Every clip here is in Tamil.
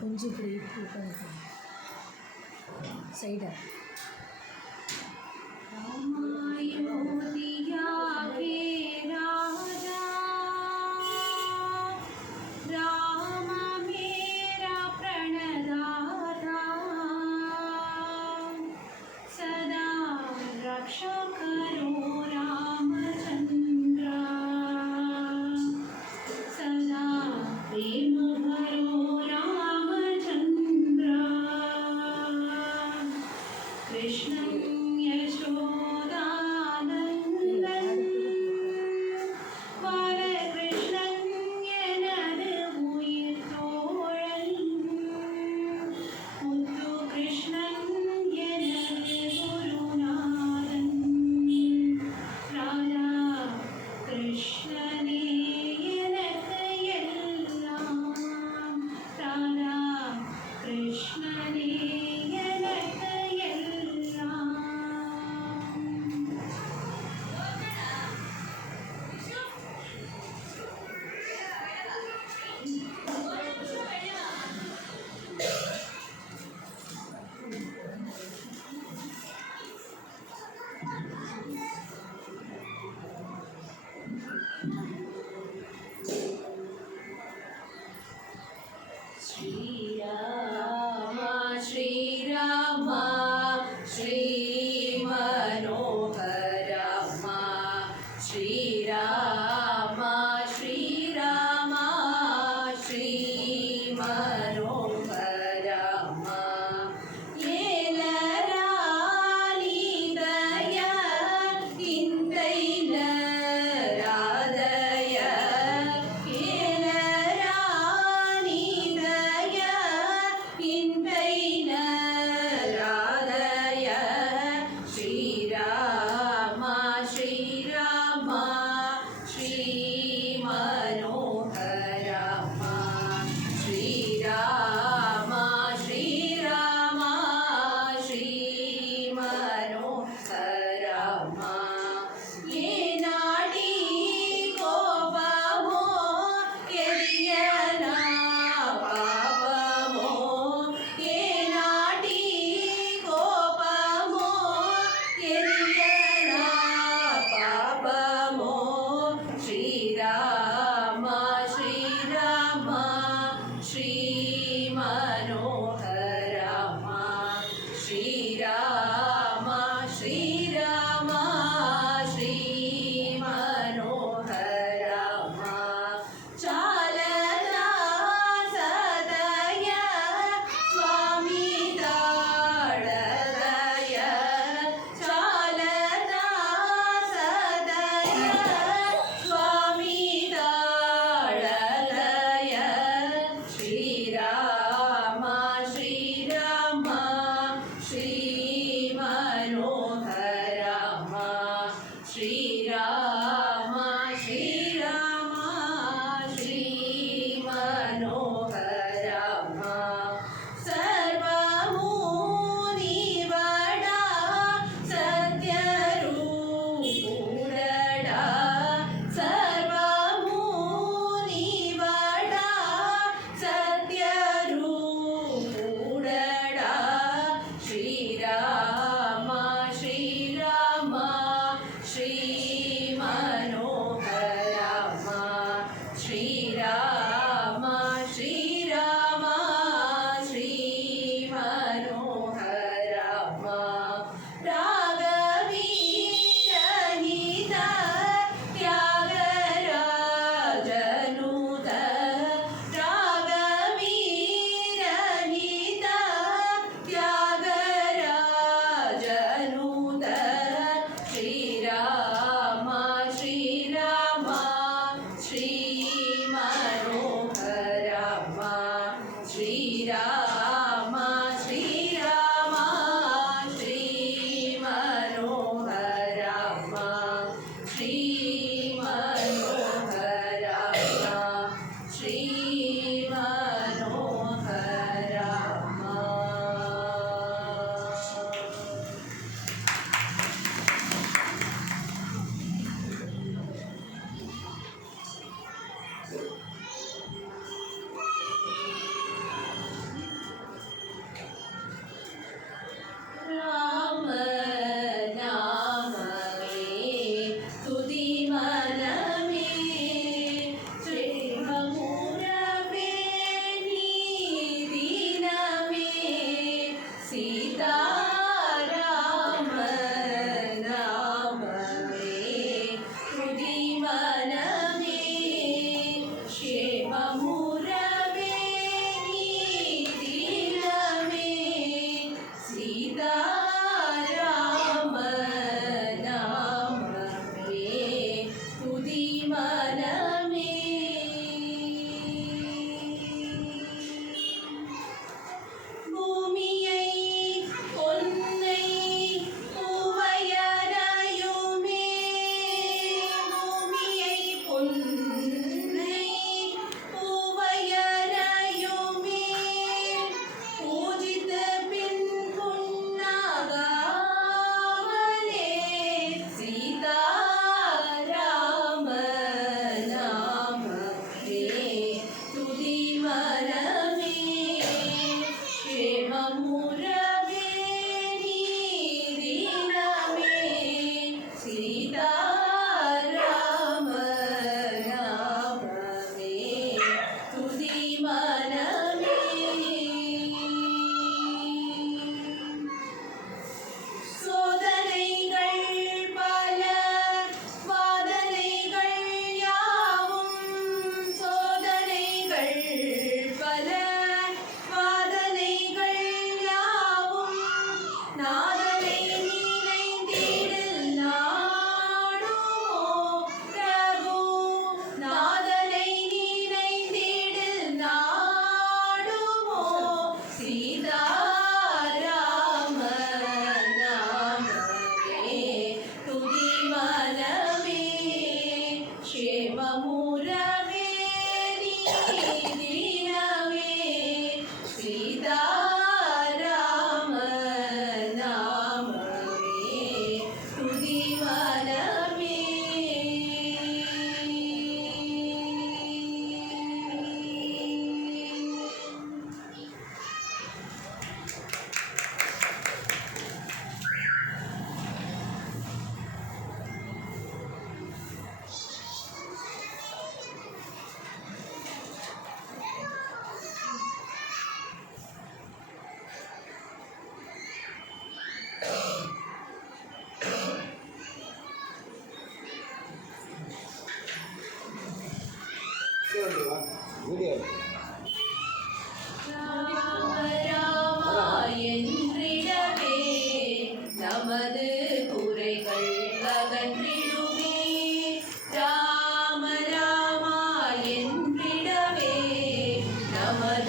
கொஞ்சம் இப்படி சைடாக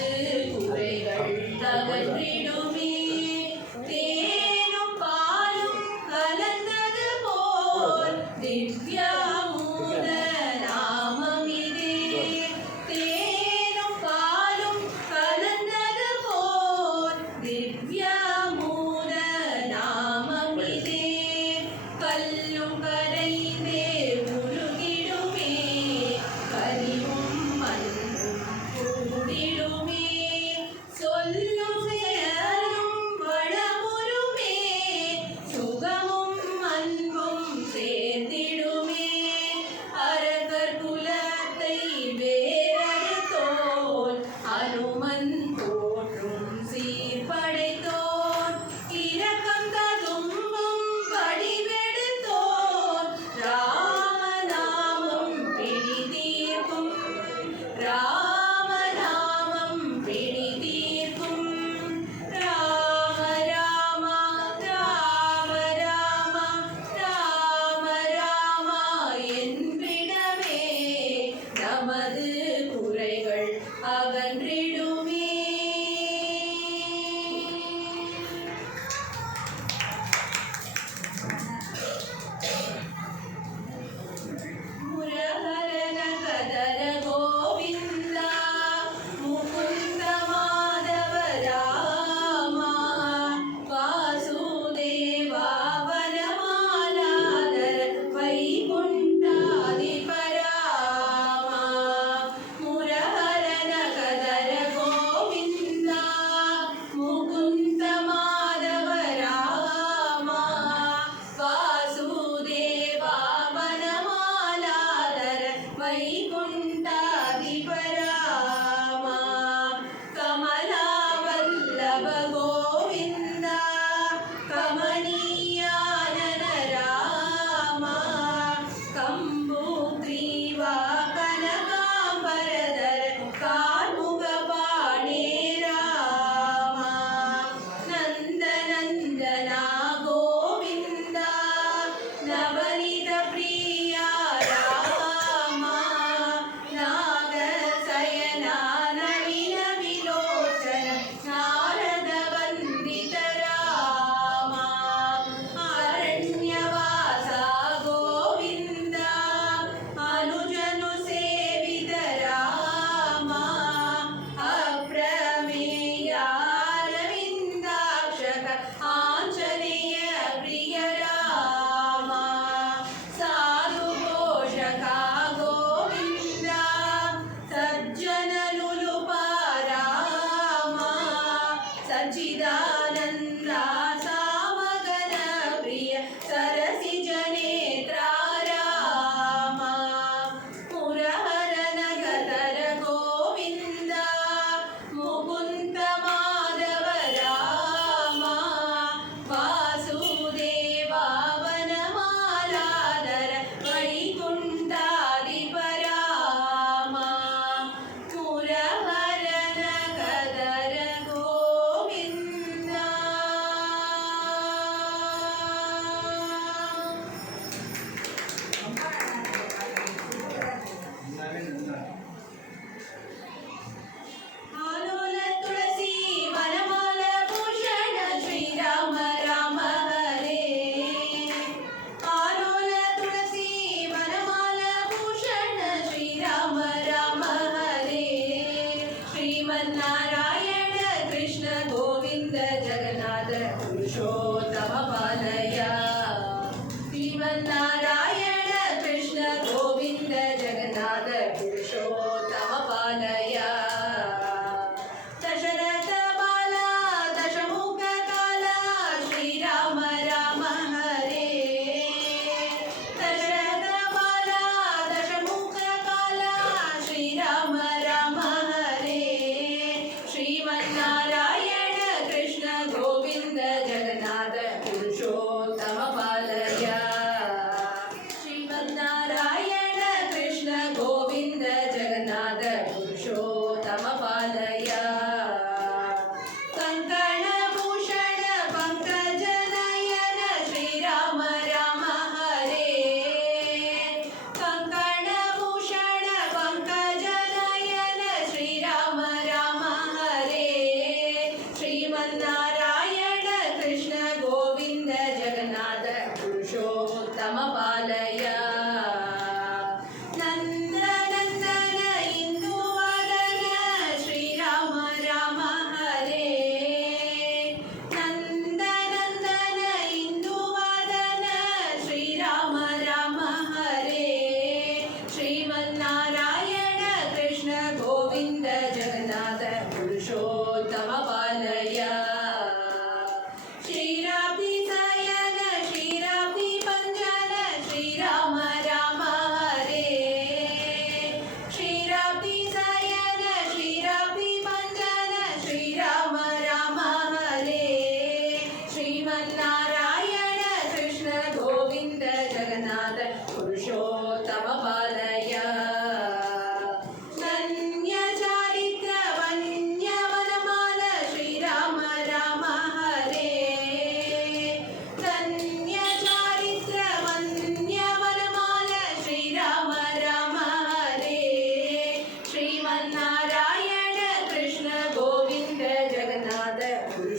நமது குறைகள் அகன்றிடுமே. தேனும் பாலும் கலந்தது போல் திவ்யாமூல நாமமிதே. தேனும் பாலும் கலந்தது போல் திவ்யாமூல நாமமிதே. கல்லும் கரைந்தே உருகிடுமே, கனிவும் அன்பும் கூடிடுமே. சொல்லும் செயலும் வளமுறுமே, சுகமும் அன்பும் சேர்ந்திடுமே. அரகர் குலத்தை வேறறுத்தோன் அனுமன் போற்றும் சீர்படைத்தோன். இரக்கம் ததும்பும் வடிவெடுத்தோன் ராமநாமம் பிடி தீர்க்கும். ராமநாமம் பிடி தீர்க்கும். ராம ராம ராம ராம ராம ராம என்பிடவே நமது குறைகள் அகன்றிடுமே. முரஹரன கதர கோவிந்த முகுந்த மாதவ ராಮ. வாசுದೇವಾ ವನಮಾಲಾಧರ ವೈಕುಂಠಾಧಿಪ ರಾಮ. ಮುರಹರನ ಕದರ ಗೋವಿಂದ ಮುಕುಂದ ಮಾಧವ ರಾಮ. ವಾಸುದೇವಾ ವನಮಾಲಾಧರ ವೈಕುಂಠಾಧಿಪ ರಾಮ. ಕಮಲಾವಲ್ಲಭ ಗೋವಿಂದ ಕಮನೀಯಾನನ ರಾಮ. ಕಂಬುಗ್ರೀವ ಕನಕಾಂಬರಧರ ಕಾರ್ಮುಗ ಪಾಣೇ ರಾಮ. ನಂದನಂದನ ಗೋವಿಂದ ನವನಿತ ಪ್ರಿಯ ರಾಮ. ನಾಗಸಯನ ನಳಿನ ವಿಲೋಚನ ನಾರದ ವಂದಿತ ರಾಮ. ಅರಣ್ಯವಾಸ ಗೋವಿಂದ ಅನುಜನು ಸೇವಿತ ರಾಮ. ಅಪ್ರಮೇಯ ಅರವಿಂದಾಕ್ಷಕ ಆಂಜನೇಯ ಪ್ರಿಯ ರಾಮ. ಸಾಧು ಪೋಷಕ ಗೋವಿಂದ ಸಜ್ಜನ ಲುಲುಪ ರಾಮ. ಸಚ್ಚಿದಾನಂದ ಸಾಮಗನ ಪ್ರಿಯ ಸರಸಿಜ ನೇತ್ರ ರಾಮ. ಮುರಹರನ ಕದರ ಗೋವಿಂದ ಮುಕುಂದ ಮಾಧವ ರಾಮ. ವಾಸುದೇವಾ ವನಮಾಲಾಧರ ವೈಕುಂಠಾಧಿಪ ರಾಮ. ಮುರಹರನ ಕದರ ಗೋವಿಂದ. ಆಲೋಲ ತುಳಸಿ ವನಮಾಲ ಭೂಷಣ ಶ್ರೀರಾಮ ರಾಮ ಹರೇ. ಆಲೋಲ ತುಳಸಿ ವನಮಾಲ ಭೂಷಣ ಶ್ರೀರಾಮ ರಾಮ ಹರೇ. ಶ್ರೀಮನ್ನಾರಾಯಣ ಕೃಷ್ಣ ಗೋವಿಂದ ಜಗನ್ನಾಥ ಪುರುಷೋತ್ತಮ ಪಾಲಯ. ಶ್ರೀಮನ್ನಾರಾಯಣ ಕೃಷ್ಣ ಗೋವಿಂದ ಜಗನ್ನಾಥ ಪುರುಷೋತ್ತಮ ಪಾಲಯ. ದಶರಥ ಬಾಲ ದಶಮುಖ ಕಾಲ ಶ್ರೀರಾಮ ರಾಮ ಹರೇ. ದಶರಥ ಬಾಲ ದಶಮುಖ ಕಾಲ ಶ್ರೀರಾಮ ರಾಮ ಹರೇ. ಶ್ರೀಮನ್ನಾರಾಯಣ ಕೃಷ್ಣ ಗೋವಿಂದ ಜಗನ್ನಾಥ ಪುರುಷೋತ್ತಮ ಪಾಲಯ.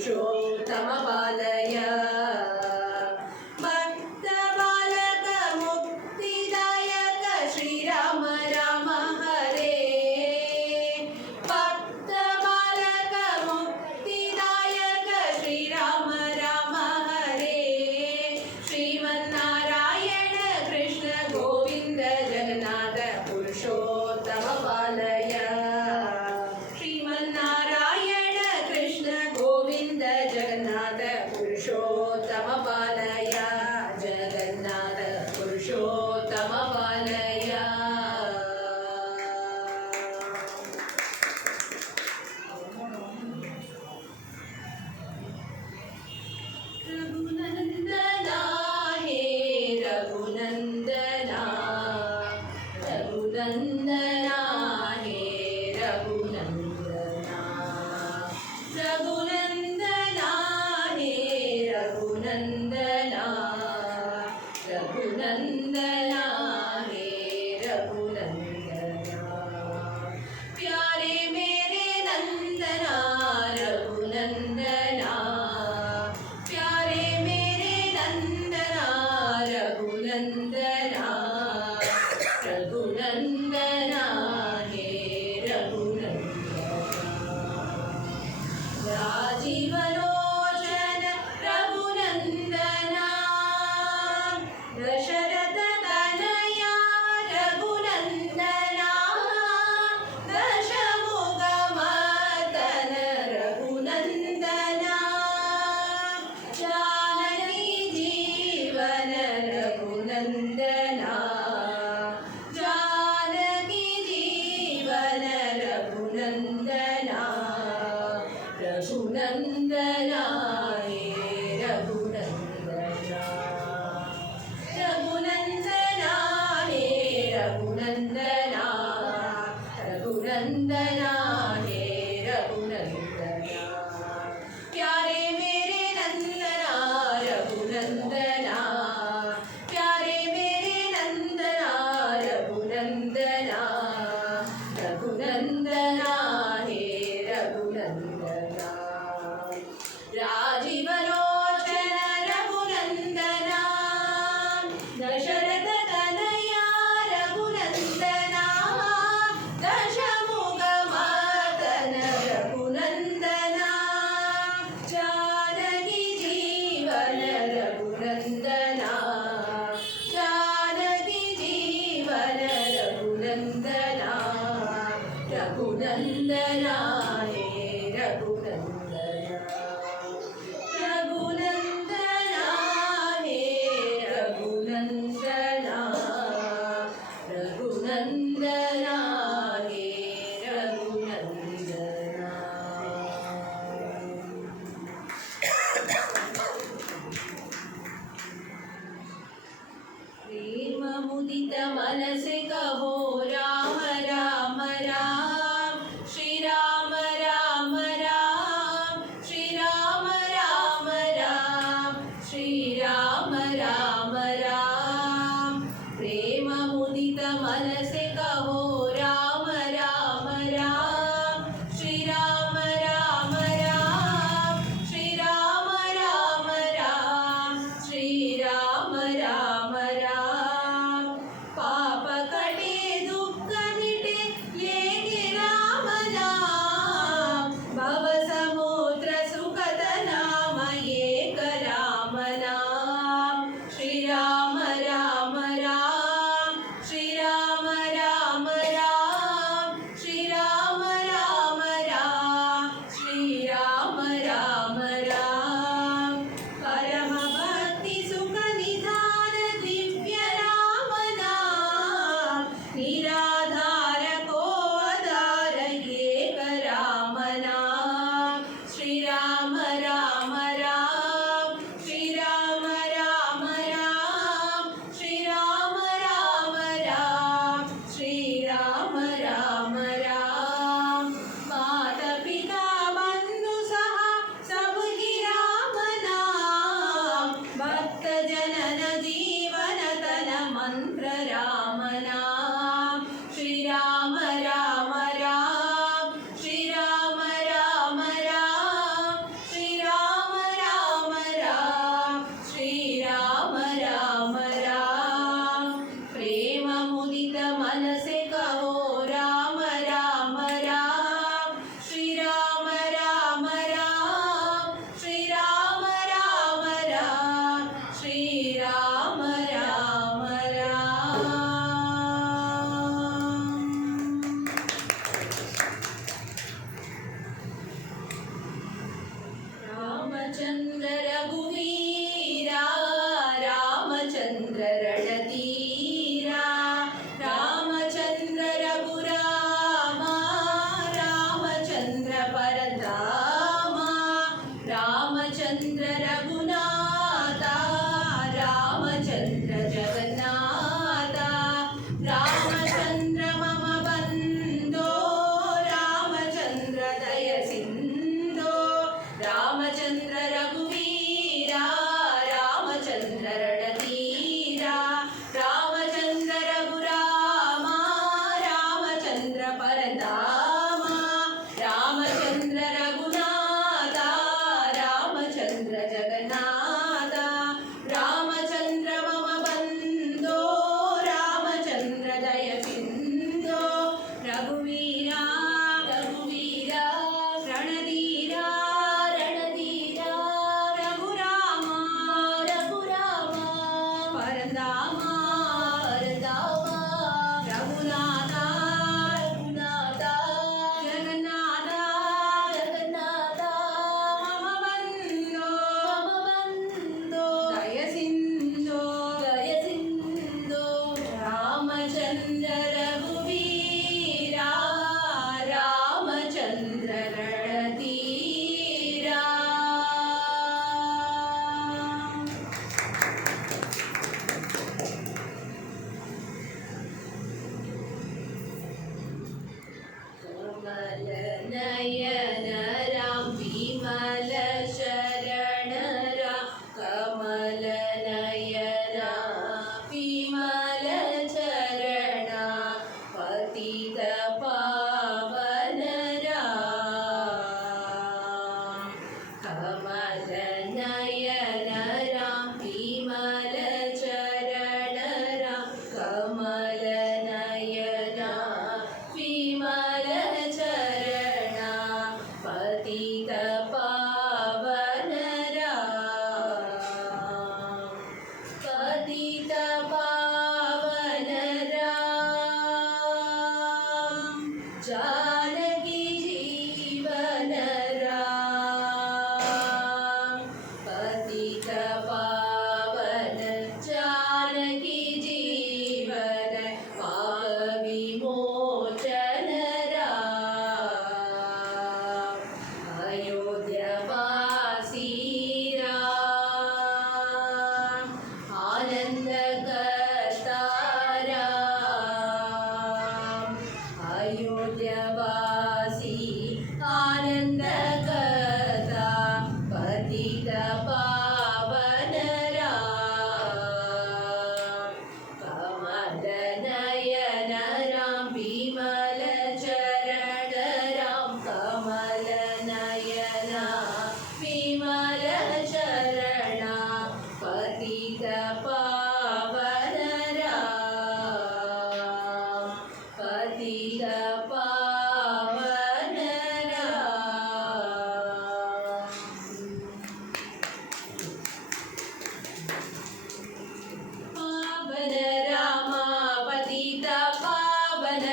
पुरुषोत्तम पालय भक्त बालक मुक्तिदायक श्रीराम राम हरे भक्त बालक मुक्तिदायक श्रीराम राम हरे श्रीमन्नारायण कृष्ण गोविंद जगन्नाथ पुरुषोत्तम पालय श्रीमन्नारायण कृष्ण गोविंद जगन्नाथ पुरुषोत्तम पालय जगन्नाथ पुरुषोत्तम पालय रघुनंदना हे रघुनंदना रघुनंदना हे रघुनंदना रघुनंदना हे रघुनंदना रघुनंदना हे रघुनंदना प्यारे मेरे नंदना रघुनंदना प्यारे मेरे नंदना रघुनंदना रघुनंदना हे रघुनंदना राजीवलोचन रघुनंदना दशरथ तनया रघुनंदना दशमुख मर्दन रघुनंदना जानकी जीवन रघुनंदना जानकी जीवन रघुनंदना रघुनंदना हे रघुनंदना रघुनंदना हे रघुनंदना रघुनंदना हे रघुनंदना प्यारे मेरे नंदना रघुनंदना प्यारे मेरे नंदना रघुनंदना रघुनंदना हे रघुनंदना राजीवलोचन रघुनंदना दशरथ तनया रघुनंदना दशमुख मर्दन रघुनंदना जानकी जीवन रघुनंदना जानकी जीवन रघुनंदना रघुनंदना हे रघुनंदना रामचन्द्र रघुनाथ रामचन्द्र जगन्नाथ रामचन्द्र मम बन्धो रामचन्द्र दयसिन्धो रघुवीरा रघुवीरा रणधीरा रणधीरा रघुराम रघुराम परन्दाम परन्दाम रघुनाथ रघुनाथ जगन्नाथ जगन्नाथ मम बन्धो दयसिन्धो दयसिन्धो रामचन्द्र रघुवीरा रामचन्द्र रणधीरा कमल नयन राम विमल शरण राम कमल नयन विमल चरण पतित पावन राम कमल नयन राम विमल चरण राम कमल नयन विमल चरण पतित पावन राम पतित पावन राम जानकी जीवन राम पतित पावन जानकी जीवन पाप विमोचन राम अयोध्यवासी राम आनंद करता राम अयोध्यवासी आनंद करता पतित पावन राम कमल नयन राम विमल चरण राम कमल नयन विमल चरण पतित पावन राम पतित पावन राम पावन राम पतित पावन